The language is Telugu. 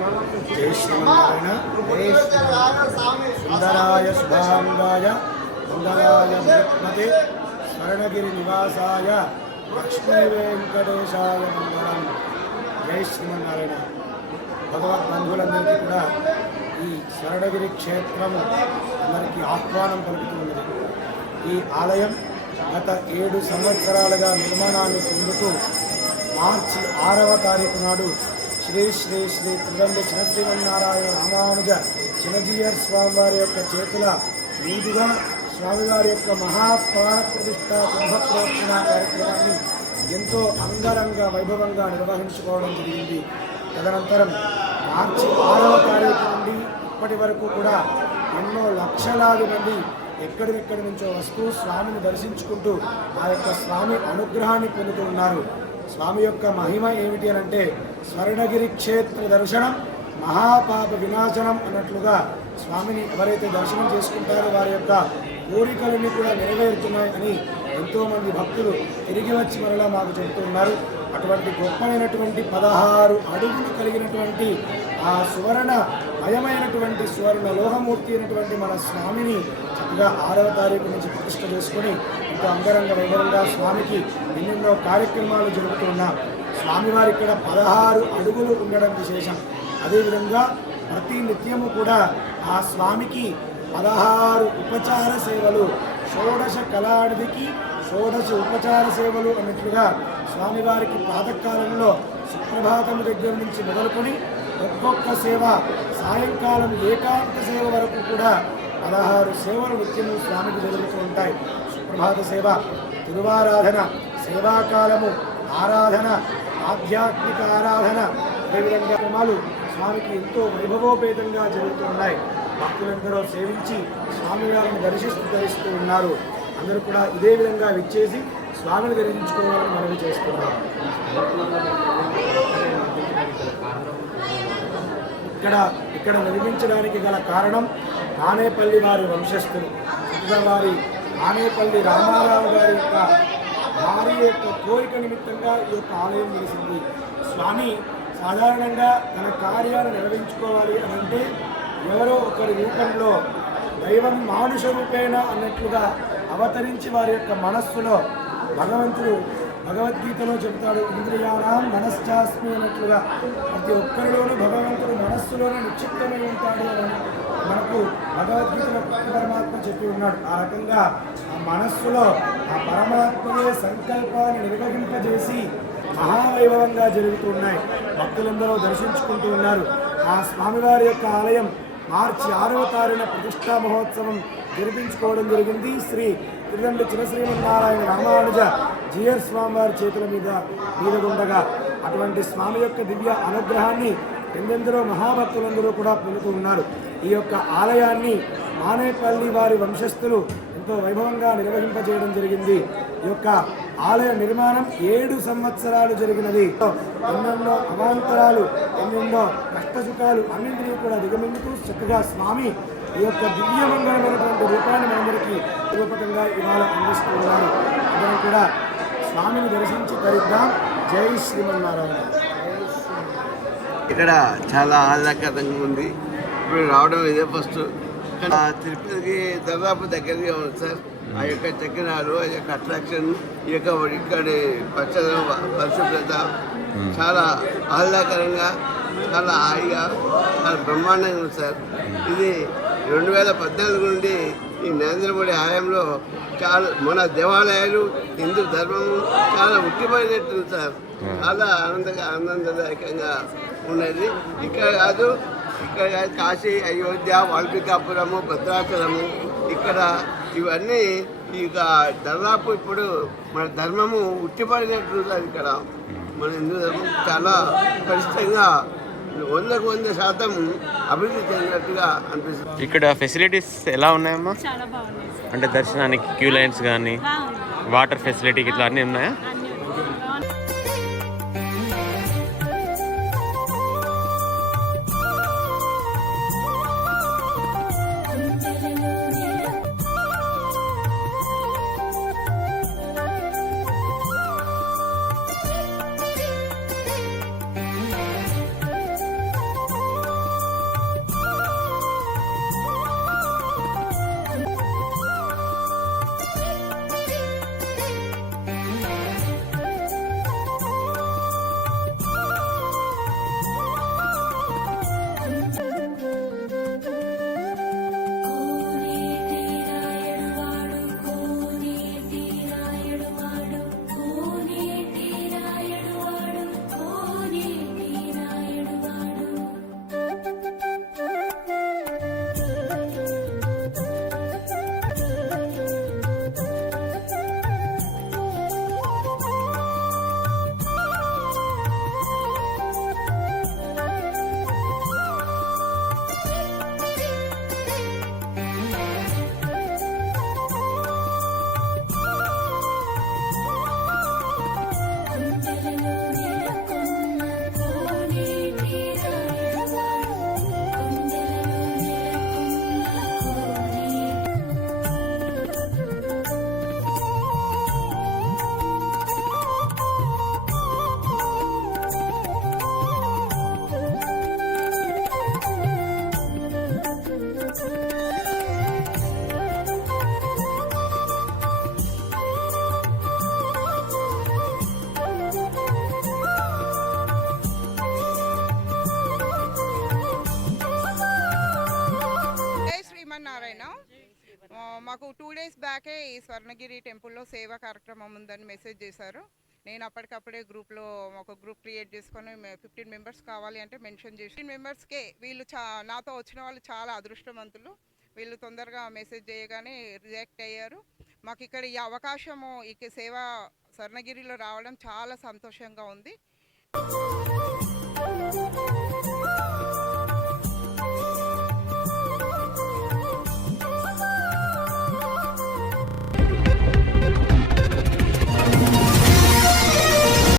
జై శ్రీమన్నారాయణ. జై సుందరాయ శుభాంగాయ సుందరాయ మృత్మతే స్వర్ణగిరి నివాసాయ లక్ష్మీ వెంకటేశాయ మంగళం జై శ్రీమన్నారాయణ. భగవద్ బంధువులందరికీ కూడా ఈ స్వర్ణగిరి క్షేత్రము అందరికీ ఆహ్వానం పలుకుతున్నది. ఈ ఆలయం గత ఏడు సంవత్సరాలుగా నిర్మాణాన్ని పొందుతూ మార్చి ఆరవ తారీఖు నాడు శ్రీ శ్రీ శ్రీ తిరువండి చిన్నశ్రీమన్నారాయణ రామానుజ చిన్నజీయర్ స్వామివారి యొక్క చేతుల మీదుగా స్వామివారి యొక్క మహాప్రాణ ప్రతిష్ట కుంభప్రోక్షణ కార్యక్రమాన్ని ఎంతో అంగరంగ వైభవంగా నిర్వహించుకోవడం జరిగింది. తదనంతరం మార్చి ఆరవ తారీఖు నుండి ఇప్పటి వరకు కూడా ఎన్నో లక్షలాది మంది ఎక్కడెక్కడి నుంచో వస్తూ స్వామిని దర్శించుకుంటూ ఆ యొక్క స్వామి అనుగ్రహాన్ని పొందుతూ ఉన్నారు. స్వామి యొక్క మహిమ ఏమిటి అని అంటే స్వర్ణగిరి క్షేత్ర దర్శనం మహాపాప వినాశనం అన్నట్లుగా స్వామిని ఎవరైతే దర్శనం చేసుకుంటారో వారి యొక్క కోరికలన్నీ కూడా నెరవేరుతున్నాయి అని ఎంతోమంది భక్తులు తిరిగి వచ్చి మరలా మాకు చెబుతూ ఉన్నారు. అటువంటి గొప్పమైనటువంటి పదహారు అడుగులు కలిగినటువంటి ఆ సువర్ణ మయమైనటువంటి సువర్ణ లోహమూర్తి అయినటువంటి మన స్వామిని చక్కగా ఆరవ తారీఖు నుంచి ప్రతిష్ట చేసుకొని ఎంతో అంగరంగ వైభవంగా స్వామికి ఎన్నెన్నో కార్యక్రమాలు జరుపుతున్నాం స్వామివారి ఇక్కడ పదహారు అడుగులు ఉండడం విశేషం. అదేవిధంగా ప్రతి నిత్యము కూడా ఆ స్వామికి పదహారు ఉపచార సేవలు షోడశ కళాడికి షోడశ ఉపచార సేవలు అన్నట్లుగా స్వామివారికి ప్రాతకాలంలో సుప్రభాతం దగ్గర నుంచి మొదలుకొని ఒక్కొక్క సేవ సాయంకాలం ఏకాంత సేవ వరకు కూడా పదహారు సేవలు నిత్యము స్వామికి జరుగుతూ ఉంటాయి. సుప్రభాత సేవ తిరువారాధన సేవాకాలము ఆరాధన ఆధ్యాత్మిక ఆరాధన అదేవిధంగా క్రమాలు స్వామికి ఎంతో వైభవోపేతంగా జరుగుతున్నాయి భక్తులందరూ సేవించి స్వామివారిని దర్శిస్తూ ధరిస్తూ ఉన్నారు. అందరూ కూడా ఇదే విధంగా విచ్చేసి స్వామిని ధరించుకోవాలని మనవి చేస్తున్నారు. ఇక్కడ ఇక్కడ నిర్మించడానికి గల కారణం ఆనేపల్లి వారి వంశస్థులు. వారి ఆనేపల్లి రామారావు గారి యొక్క భార్య యొక్క కోరిక నిమిత్తంగా ఈ యొక్క ఆలయం వెలిసింది స్వామి సాధారణంగా తన కార్యాలు నిర్వహించుకోవాలి అని అంటే ఎవరో ఒకరి రూపంలో దైవం మానుష రూపేణ అన్నట్లుగా అవతరించి వారి యొక్క మనస్సులో భగవంతుడు భగవద్గీతలో చెప్తాడు ఇంద్రియాణం మనశ్చాస్మి అన్నట్లుగా ప్రతి ఒక్కరిలోనూ భగవంతుడు మనస్సులోనే నిక్షిప్తమై ఉంటాడు అని మనకు భగవద్గీతలో పరమాత్మ చెప్పి ఉన్నాడు. ఆ రకంగా మనస్సులో ఆ పరమాత్మయే సంకల్పాన్ని నిర్వహింపజేసి మహావైభవంగా జరుగుతూ ఉన్నాయి భక్తులందరూ దర్శించుకుంటూ ఉన్నారు. ఆ స్వామివారి యొక్క ఆలయం మార్చి ఆరవ తారీఖున ప్రతిష్టా మహోత్సవం జరిపించుకోవడం జరిగింది. శ్రీ తిరుదండి చిరశ్రీమన్నారాయణ రామానుజ జియర్ స్వామివారి చేతుల మీద మీదగుండగా అటువంటి స్వామి యొక్క దివ్య అనుగ్రహాన్ని ఎందెందరో మహాభక్తులందరూ కూడా పొందుతూ ఉన్నారు. ఈ యొక్క ఆలయాన్ని మానేపల్లి వారి వంశస్థులు ఎంతో వైభవంగా నిర్వహింపజేయడం జరిగింది. ఈ యొక్క ఆలయ నిర్మాణం ఏడు సంవత్సరాలు జరిగినది. ఎన్నెన్నో అవాంతరాలు ఎన్నెన్నో కష్టసుఖాలు అన్నింటినీ కూడా దిగమింగుతూ చక్కగా స్వామి ఈ యొక్క దివ్యమంగళమైనటువంటి రూపాన్ని మనందరికీ రూపకంగా ఇవాళ అందిస్తున్నారు అందరం కూడా స్వామిని దర్శించి తరిద్దాం. జై శ్రీమన్నారాయణ. ఇక్కడ చాలా ఆహ్లాదకరంగా ఉంది. ఇప్పుడు రావడం ఇదే ఫస్ట్. తిరుపతికి దాదాపు దగ్గరగా ఉంది సార్. ఆ యొక్క చక్రాలు ఆ యొక్క అట్రాక్షన్ ఈ యొక్క ఇక్కడి పచ్చదనం పరిశుభ్రత చాలా ఆహ్లాదకరంగా చాలా హాయిగా చాలా బ్రహ్మాండంగా ఉంది సార్. ఇది రెండు వేల పద్నాలుగు నుండి ఈ నరేంద్ర మోడీ హయాంలో చాలా మన దేవాలయాలు హిందూ ధర్మము చాలా ఉట్టిపోయినట్టుంది సార్. చాలా ఆనందంగా ఆనందదాయకంగా ఉన్నది. ఇక్కడ కాదు ఇక్కడ కాశీ అయోధ్య వాల్మీకాపురము భద్రాచలము ఇక్కడ ఇవన్నీ ఇక దాదాపు ఇప్పుడు మన ధర్మము ఉట్టిపడినట్టుంది ఇక్కడ. మన హిందూ ధర్మం చాలా పరిష్టంగా వందకు వంద శాతం అభివృద్ధి చెందినట్టుగా అనిపిస్తుంది. ఇక్కడ ఫెసిలిటీస్ ఎలా ఉన్నాయమ్మా? చాలా బాగున్నాయి సార్. అంటే దర్శనానికి క్యూ లైన్స్ కానీ వాటర్ ఫెసిలిటీ ఇట్లా అన్నీ ఉన్నాయా? మాకు టూ డేస్ బ్యాకే ఈ స్వర్ణగిరి టెంపుల్లో సేవా కార్యక్రమం ఉందని మెసేజ్ చేశారు. నేను అప్పటికప్పుడే గ్రూప్లో ఒక గ్రూప్ క్రియేట్ చేసుకొని ఫిఫ్టీన్ మెంబర్స్ కావాలి అంటే మెన్షన్ చేసి ఫిఫ్టీన్ మెంబర్స్కే వీళ్ళు చా నాతో వచ్చిన వాళ్ళు చాలా అదృష్టవంతులు. వీళ్ళు తొందరగా మెసేజ్ చేయగానే రిజెక్ట్ అయ్యారు. మాకు ఇక్కడ ఈ అవకాశము ఈ సేవ స్వర్ణగిరిలో రావడం చాలా సంతోషంగా ఉంది.